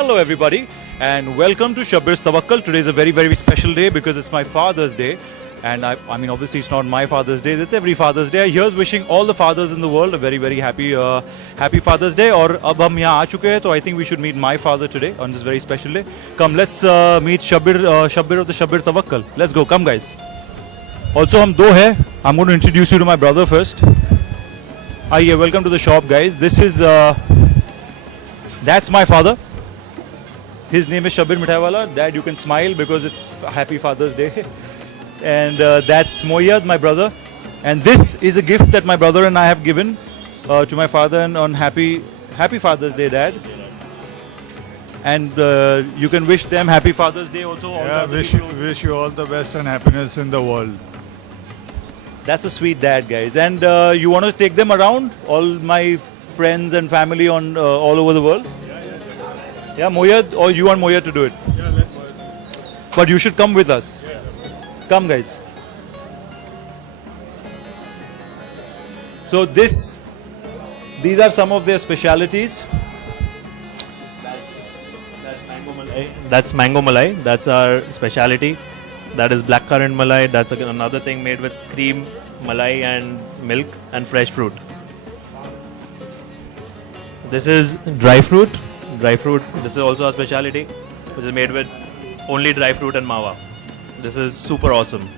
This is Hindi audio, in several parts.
Hello everybody and welcome to Shabbir's Tawakkal. Today is a very very special day because it's my Father's Day, and I mean obviously it's not my Father's Day, it's every Father's Day. Here's wishing all the fathers in the world a very very happy Father's Day. और अब हम यहाँ आ चुके हैं तो I think we should meet my father today on this very special day. Come, let's meet Shabbir of the Shabbir Tawakkal. Let's go, come guys. Also हम दो हैं. I'm going to introduce you to my brother first. आइए, welcome to the shop guys. This is that's my father. His name is Shabbir Mithaiwala. Dad, you can smile because it's Happy Father's Day. And that's Moyad, my brother. And this is a gift that my brother and I have given to my father and on Happy Father's Day, Dad. And you can wish them Happy Father's Day also. Yeah, wish you all the best and happiness in the world. That's a sweet dad, guys. And you want to take them around, all my friends and family on all over the world? Yeah, Moyad, or you want Moyad to do it? Yeah, let Moyad. But you should come with us. Yeah. Come, guys. So these are some of their specialities. That's mango malai. That's mango malai. That's our speciality. That is blackcurrant malai. That's another thing made with cream, malai and milk and fresh fruit. This is dry fruit. Dry fruit. This is also our speciality, which is made with only dry fruit and mawa. This is super awesome.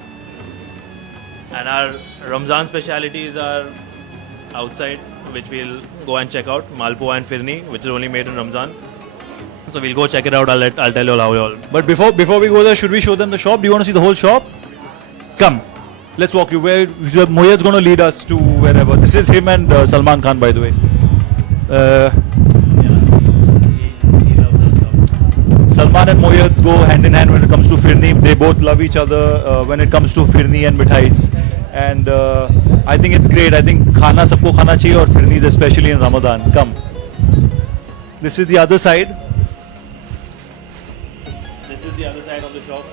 And our Ramzan specialities are outside, which we'll go and check out. Malpua and firni, which is only made in Ramzan. So we'll go check it out. I'll tell you all how we all. But before we go there, should we show them the shop? Do you want to see the whole shop? Come, let's walk you. Where Moyad's going to lead us to wherever. This is him and Salman Khan, by the way. Salman and Moyad go hand in hand when it comes to firni. They both love each other when it comes to firni and mithais. And I think it's great. I think khana sabko khana chahiye, or firnis especially in Ramadan. Come. This is the other side. This is the other side of the shop.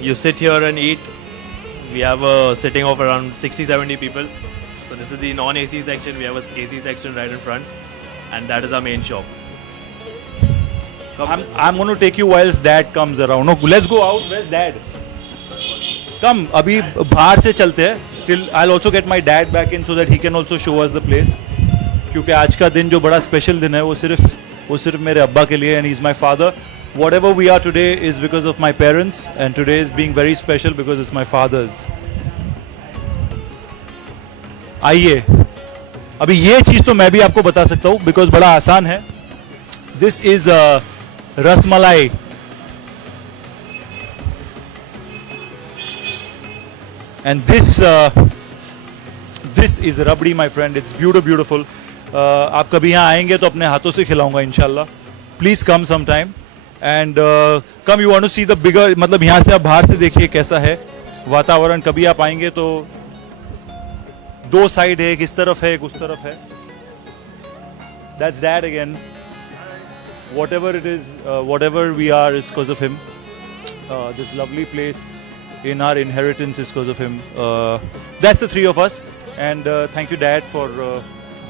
You sit here and eat. We have a sitting of around 60-70 people. So this is the non-AC section. We have an AC section right in front. And that is our main shop. I'm going to take you whilst Dad comes around. No, let's go out. Where's Dad? Come, अभी बाहर से चलते हैं. Till I'll also get my dad back in so that he can also show us the place. क्योंकि आज का दिन जो बड़ा special दिन है वो सिर्फ मेरे अब्बा के लिए, and he's my father. Whatever we are today is because of my parents, and today is being very special because it's my father's. आइए. अभी ये चीज तो मैं भी आपको बता सकता हूँ बिकॉज बड़ा आसान है. This is rasmalai. And this is rabri my friend. It's beautiful. आप कभी यहाँ आएंगे तो अपने हाथों से खिलाऊंगा इंशाल्लाह. Please come some time and come. You want to see the bigger, मतलब यहाँ से आप बाहर से देखिए कैसा है वातावरण. कभी आप आएंगे तो दो साइड है, एक इस तरफ है एक उस तरफ है. That's Dad again. Whatever it is, whatever we are is because of him. This lovely place in our inheritance is because of him. That's the three of us, and thank you Dad for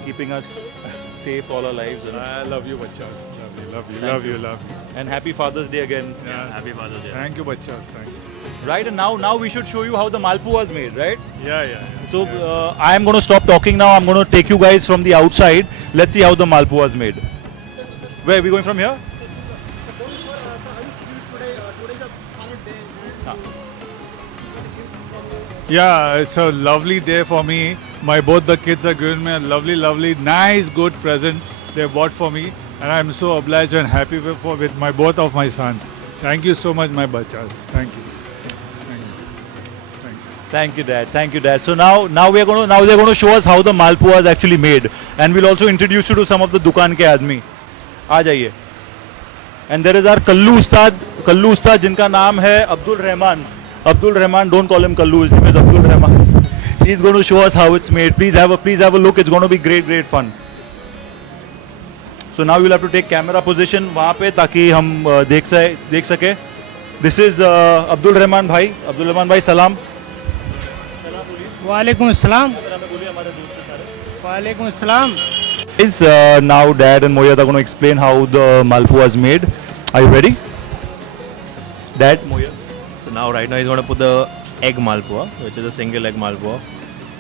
keeping us safe all our lives. I love you, bachas. Love you. And happy Father's Day again. Yeah. Happy Father's Day. Thank you, bachas. Thank you. Right, and now we should show you how the malpua is made, right? Yeah. So I am going to stop talking now. I'm going to take you guys from the outside. Let's see how the malpua is made. Where are we going from here? Yeah, it's a lovely day for me. Both the kids are giving me a lovely, nice, good present they bought for me, and I'm so obliged and happy with both of my sons. Thank you so much, my bachas. Thank you. Thank you, Dad. So now they're going to show us how the malpua is actually made, and we'll also introduce you to some of the दुकान के आदमी. आ जाइए. And there is our Kallu Ustad जिनका नाम है Abdul Rahman. Don't call him Kallu. His name is Abdul Rahman. He's going to show us how it's made. Please have a look. It's going to be great fun. So now you'll have to take camera position वहाँ पे ताकि हम देख सके. This is Abdul Rahman भाई. सलाम. वालेकुम अस्सलाम. वालेकुम अस्सलाम. Guys, now Dad and Moya are going to explain how the malpua is made. Are you ready? Dad, Moya. So now right now he's going to put the egg malpua, which is a single egg malpua,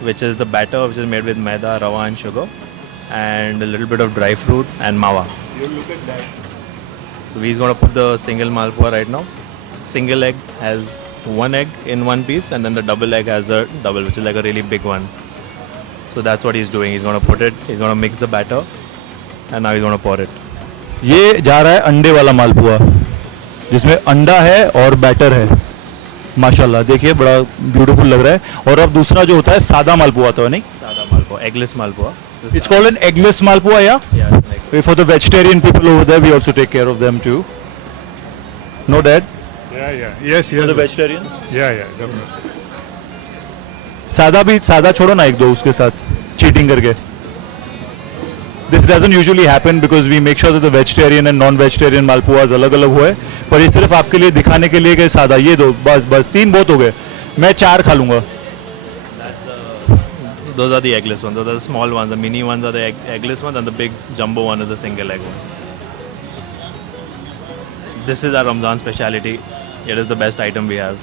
which is the batter which is made with maida, rava and sugar, and a little bit of dry fruit and mawa. You look at that. So he's going to put the single malpua right now. Single egg has one egg in one piece, and then the double egg has a double, which is like a really big one. So that's what he's doing. He's going to put it, he's going to mix the batter, and now he's going to pour it. ये जा रहा है अंडे वाला मालपुआ जिसमें अंडा है और बैटर है माशाल्लाह देखिए बड़ा ब्यूटीफुल लग रहा है और अब दूसरा जो होता है सादा मालपुआ होता है नहीं Sada malpua, eggless malpua. It's called an eggless malpua या Yeah, like for the vegetarian people over there we also take care of them too no doubt Yeah, yeah. Yes, yes. Vegetarians Yeah, yeah, definitely. सादा छोड़ो ना एक दो उसके साथ चीटिंग करके this doesn't usually happen because we make sure that the vegetarian and non vegetarian malpuas अलग अलग हुए पर ये सिर्फ आपके लिए दिखाने के लिए कि सादा ये दो बस 3 बहुत हो गए मैं 4 खा लूंगा those are the eggless ones. Those are the small ones. The mini ones are the eggless ones, and the big jumbo one is the single egg one. This is our Ramzan speciality. It is the best item we have.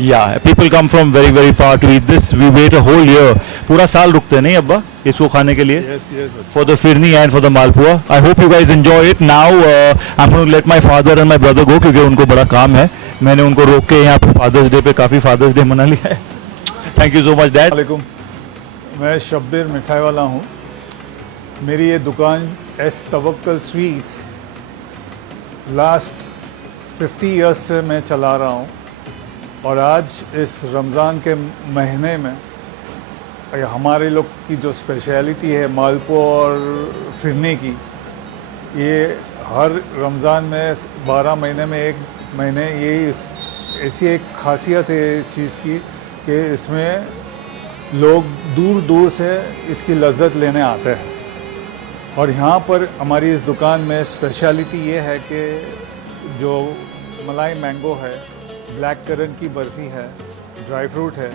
Yeah, people come from very very far to eat this. We wait a whole year. पूरा साल रुकते हैं नहीं अब्बा इसको खाने के लिए Yes, yes. for the firni and for the malpua. I hope you guys enjoy it. Now I'm going to let my father and my brother go क्योंकि उनको बड़ा काम है. मैंने उनको रोक के यहाँ पे फादर्स डे पे काफ़ी फादर्स डे मना लिया है. Thank you so much, Dad. वालेकुम, मैं शब्बीर मिठाई वाला हूँ. मेरी ये दुकान एस तवक्कल स्वीट्स लास्ट 50 इयर्स से मैं चला रहा हूँ और आज इस रमज़ान के महीने में हमारे लोग की जो स्पेशलिटी है मालपुआ और फिरनी की, ये हर रमज़ान में 12 महीने में एक महीने ये ऐसी एक खासियत है इस चीज़ की कि इसमें लोग दूर दूर से इसकी लज्जत लेने आते हैं. और यहाँ पर हमारी इस दुकान में स्पेशलिटी ये है कि जो मलाई मैंगो है, ब्लैक करंट की बर्फ़ी है, ड्राई फ्रूट है,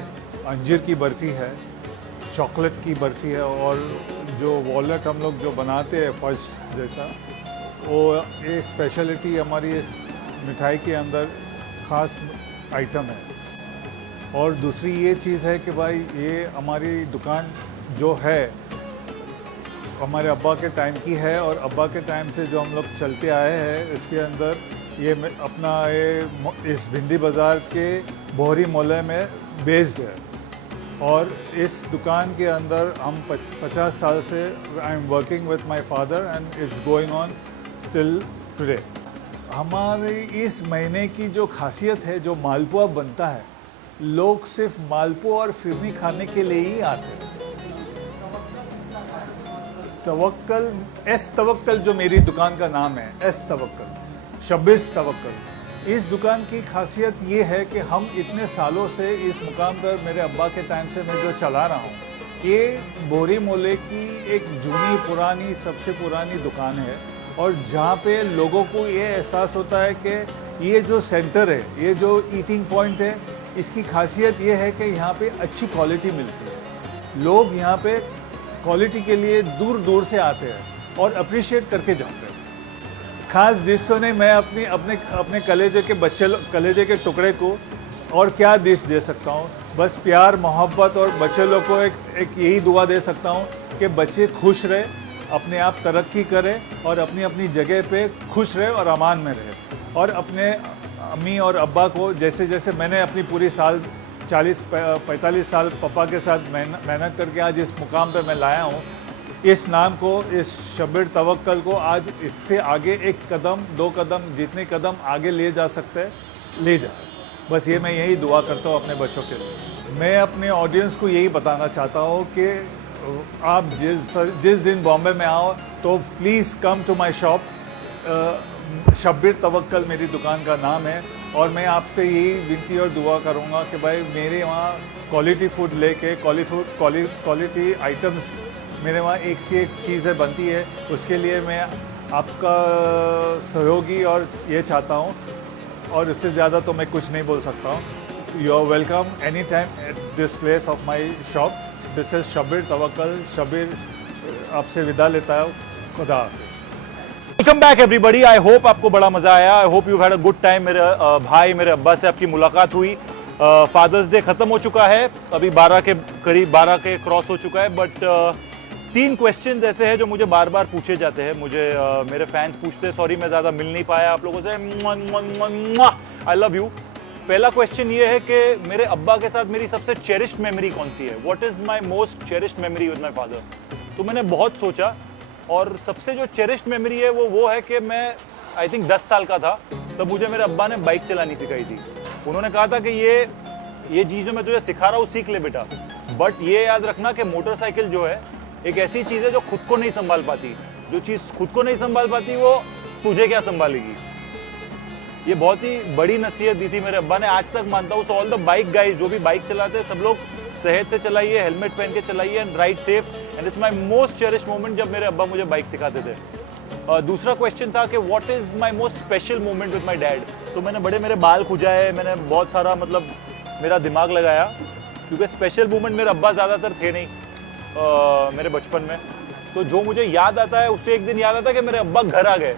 अंजीर की बर्फ़ी है, चॉकलेट की बर्फ़ी है और जो वॉलनट हम लोग जो बनाते हैं फर्श जैसा, वो ये स्पेशलिटी हमारी इस मिठाई के अंदर ख़ास आइटम है. और दूसरी ये चीज़ है कि भाई ये हमारी दुकान जो है हमारे अब्बा के टाइम की है और अब्बा के टाइम से जो हम लोग चलते आए हैं इसके अंदर ये अपना ये इस भिंडी बाज़ार के बोहरी मोहल्ले में बेस्ड है. और इस दुकान के अंदर हम 50 साल से I am working with my father and it's going on till today. हमारी इस महीने की जो खासियत है, जो मालपुआ बनता है, लोग सिर्फ मालपुआ और फिरनी खाने के लिए ही आते हैं. तवक्कल एस तवक्कल जो मेरी दुकान का नाम है, एस तवक्कल, शब्बीर तवक्कल. इस दुकान की खासियत ये है कि हम इतने सालों से इस मुकाम पर मेरे अब्बा के टाइम से मैं जो चला रहा हूँ, ये बोरी मोहल्ले की एक जूनी पुरानी सबसे पुरानी दुकान है और जहाँ पे लोगों को ये एहसास होता है कि ये जो सेंटर है, ये जो ईटिंग पॉइंट है, इसकी खासियत ये है कि यहाँ पे अच्छी क्वालिटी मिलती है. लोग यहाँ पे क्वालिटी के लिए दूर दूर से आते हैं और अप्रिशिएट करके जाते हैं. खास डिश तो नहीं, मैं अपने कलेजे के कलेजे के टुकड़े को और क्या डिश दे सकता हूँ. बस प्यार मोहब्बत और बच्चे लोग को एक यही दुआ दे सकता हूँ कि बच्चे खुश रहे, अपने आप तरक्की करें और अपनी अपनी जगह पे खुश रहे और अमान में रहे. और अपने अम्मी और अब्बा को जैसे जैसे मैंने अपनी पूरी साल 40-45 साल पापा के साथ मेहनत करके आज इस मुकाम पे मैं लाया हूँ, इस नाम को, इस शब्बीर तवक्कल को आज इससे आगे एक कदम 2 कदम जितने कदम आगे ले जा सकते हैं ले जाए. बस ये मैं यही दुआ करता हूँ अपने बच्चों के लिए. मैं अपने ऑडियंस को यही बताना चाहता हूँ कि आप जिस दिन बॉम्बे में आओ तो please come to my shop. Shabbir Tawakkal मेरी दुकान का नाम है और मैं आपसे यही विनती और दुआ करूँगा कि भाई मेरे वहाँ क्वालिटी फूड लेके क्वालिटी आइटम्स मेरे वहाँ एक से एक चीज़ें बनती है. उसके लिए मैं आपका सहयोगी और ये चाहता हूँ और इससे ज़्यादा तो मैं कुछ नहीं बोल सकता हूँ. You are welcome any time at this place of my shop. This is Shabbir Tawakkal, Shabbir आपसे विदा लेता हूँ। खुदा हाफिज़। Welcome back everybody. I hope आपको बड़ा मजा आया। I hope you had a good time. मेरे भाई, मेरे अब्बा से आपकी मुलाकात हुई। फादर्स डे खत्म हो चुका है, अभी 12 के करीब 12 के क्रॉस हो चुका है। बट 3 क्वेश्चन ऐसे हैं जो मुझे बार बार पूछे जाते हैं। मुझे मेरे फैंस पूछते हैं, सॉरी मैं ज़्यादा मिल नहीं पाया आप लोगों से। आई लव यू। पहला क्वेश्चन ये है कि मेरे अब्बा के साथ मेरी सबसे चेरिश्ड मेमोरी कौन सी है? What is my most cherished memory with my father? तो मैंने बहुत सोचा और सबसे जो चेरिश्ड मेमोरी है वो है कि मैं आई थिंक 10 साल का था, तब मुझे मेरे अब्बा ने बाइक चलानी सिखाई थी। उन्होंने कहा था कि ये चीज़ जो मैं तुझे सिखा रहा हूँ सीख ले बेटा, बट ये याद रखना कि मोटरसाइकिल जो है एक ऐसी चीज़ है जो खुद को नहीं संभाल पाती। जो चीज़ खुद को नहीं संभाल पाती वो तुझे क्या संभालेगी। ये बहुत ही बड़ी नसीहत दी थी मेरे अब्बा ने, आज तक मानता हूँ। तो ऑल द बाइक गाइज जो भी बाइक चलाते हैं सब लोग सेहत से चलाइए, हेलमेट पहन के चलाइए and ride safe. And it's my most cherished moment जब मेरे अब्बा मुझे बाइक सिखाते थे। दूसरा क्वेश्चन था कि what is my most special moment with my dad. तो मैंने मेरे बाल खुजाए, मैंने बहुत सारा मतलब मेरा दिमाग लगाया, क्योंकि स्पेशल मोमेंट मेरे अब्बा ज़्यादातर थे नहीं मेरे बचपन में। तो जो मुझे याद आता है उससे एक दिन याद आता है कि मेरे अब्बा घर आ गए।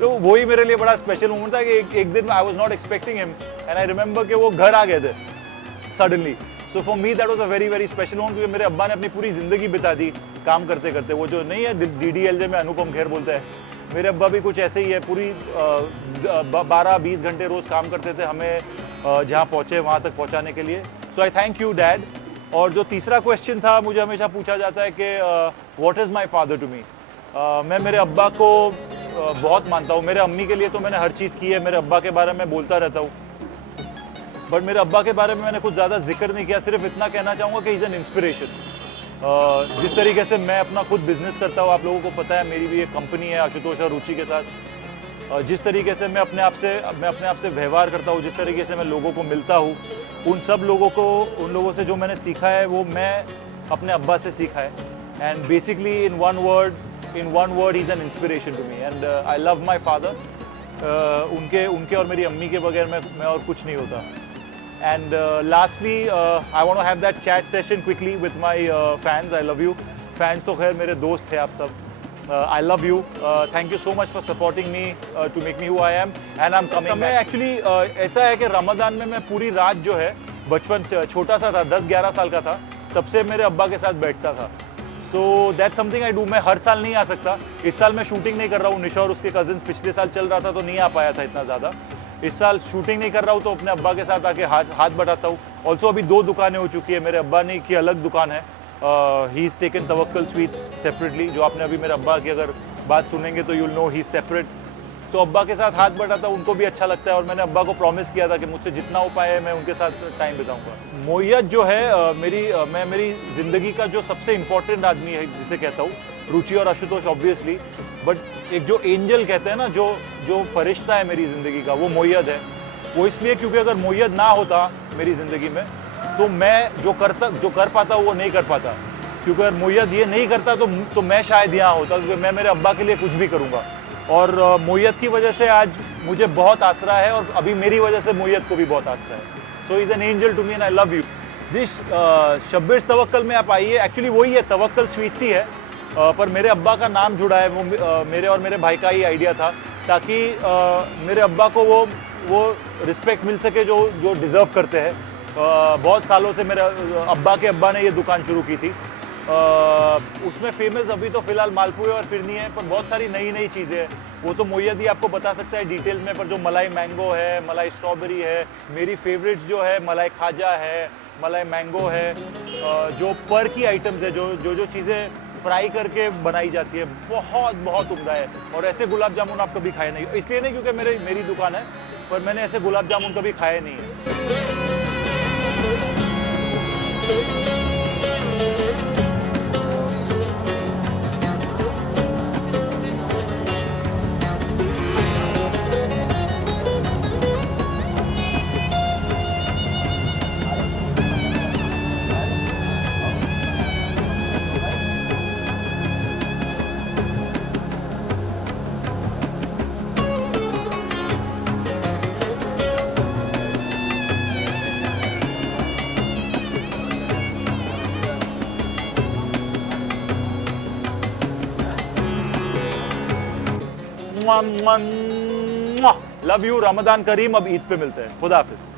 तो वही मेरे लिए बड़ा स्पेशल मोमेंट था कि एक दिन I was not expecting him and I remember कि वो घर आ गए थे suddenly. So for me that was a very very special moment, क्योंकि मेरे अब्बा ने अपनी पूरी ज़िंदगी बिता दी काम करते करते। वो जो नहीं है DDLJ में अनुपम खेर बोलते हैं, मेरे अब्बा भी कुछ ऐसे ही है, पूरी 12-20 घंटे रोज़ काम करते थे हमें जहाँ पहुँचे वहाँ तक पहुँचाने के लिए। सो आई थैंक यू डैड। और जो तीसरा क्वेश्चन था, मुझे हमेशा पूछा जाता है कि what is my father to me. मैं मेरे अब्बा को बहुत मानता हूँ। मेरे अम्मी के लिए तो मैंने हर चीज़ की है, मेरे अब्बा के बारे में बोलता रहता हूँ, बट मेरे अब्बा के बारे में मैंने कुछ ज़्यादा जिक्र नहीं किया। सिर्फ इतना कहना चाहूँगा कि इज़ एन इंस्पिरेशन। जिस तरीके से मैं अपना खुद बिजनेस करता हूँ, आप लोगों को पता है मेरी भी एक कंपनी है आशुतोष और रुचि के साथ। जिस तरीके से मैं अपने आप से व्यवहार करता हूँ, जिस तरीके से मैं लोगों को मिलता हूँ, उन लोगों से जो मैंने सीखा है वो मैं अपने अब्बा से सीखा है। And basically in one word is an inspiration to me and I love my father. उनके और मेरी अम्मी के बगैर मैं और कुछ नहीं होता। And lastly, I want to have that chat session quickly with my fans. I love you. Fans तो खैर मेरे दोस्त थे आप सब। I love you. Thank you so much for supporting me to make me who I am. And I'm coming back. Actually ऐसा है कि रमज़ान में मैं पूरी रात जो है, बचपन छोटा सा था, 10-11 साल का था, तब से मेरे अब्बा के साथ बैठता था। So that's something I do. मैं हर साल नहीं आ सकता। इस साल मैं शूटिंग नहीं कर रहा हूँ। निशा और उसके कजिन पिछले साल चल रहा था तो नहीं आ पाया था इतना ज़्यादा। इस साल शूटिंग नहीं कर रहा हूँ तो अपने अब्बा के साथ आके हाथ बटाता हूँ। ऑल्सो अभी 2 दुकानें हो चुकी है। मेरे अब्बा ने की अलग दुकान है, he is taken तवक्कल sweets separately. जो आपने अभी मेरे अब्बा की अगर बात सुनेंगे तो you will know he is separate. तो अब्बा के साथ हाथ बटाता हूँ, उनको भी अच्छा लगता है। और मैंने अब्बा को प्रॉमिस किया था कि मुझसे जितना हो पाए मैं उनके साथ टाइम बिताऊँगा। मोयत जो है मैं मेरी ज़िंदगी का जो सबसे इम्पोर्टेंट आदमी है जिसे कहता हूँ, रुचि और आशुतोष ऑब्वियसली, बट एक जो एंजल कहते हैं ना, जो फरिश्ता है मेरी ज़िंदगी का, वो मोयत है। वो इसलिए क्योंकि अगर मोयत ना होता मेरी ज़िंदगी में तो मैं जो कर पाता वो नहीं कर पाता। क्योंकि अगर मोयत ये नहीं करता तो मैं शायद यहाँ होता, क्योंकि मैं मेरे अब्बा के लिए कुछ भी करूँगा। और मोयत की वजह से आज मुझे बहुत आसरा है और अभी मेरी वजह से मोयत को भी बहुत आसरा है। So is an angel to me and I love you. जिस शब्बिर तवक्कल में आप आइए, एक्चुअली वही है, तवक्कल स्वीट्स ही है, पर मेरे अब्बा का नाम जुड़ा है। वो मेरे और मेरे भाई का ही आइडिया था, ताकि मेरे अब्बा को वो रिस्पेक्ट मिल सके जो डिज़र्व करते हैं। बहुत सालों से मेरे अब्बा के अब्बा ने ये दुकान शुरू की थी। उसमें फेमस अभी तो फ़िलहाल मालपुए और फिरनी है, पर बहुत सारी नई चीज़ें हैं। वो तो मोयत ही आपको बता सकता है डिटेल में, पर जो मलाई मैंगो है, मलाई स्ट्रॉबेरी है, मेरी फेवरेट जो है मलाई खाजा है, मलाई मैंगो है, जो पर की आइटम्स है, जो चीज़ें फ्राई करके बनाई जाती है, बहुत उम्दा है। और ऐसे गुलाब जामुन आप कभी खाए नहीं, इसलिए नहीं क्योंकि मेरी दुकान है, पर मैंने ऐसे गुलाब जामुन कभी खाए नहीं है। लव यू, रमजान करीम। अब ईद पे मिलते हैं, खुदा हाफिज।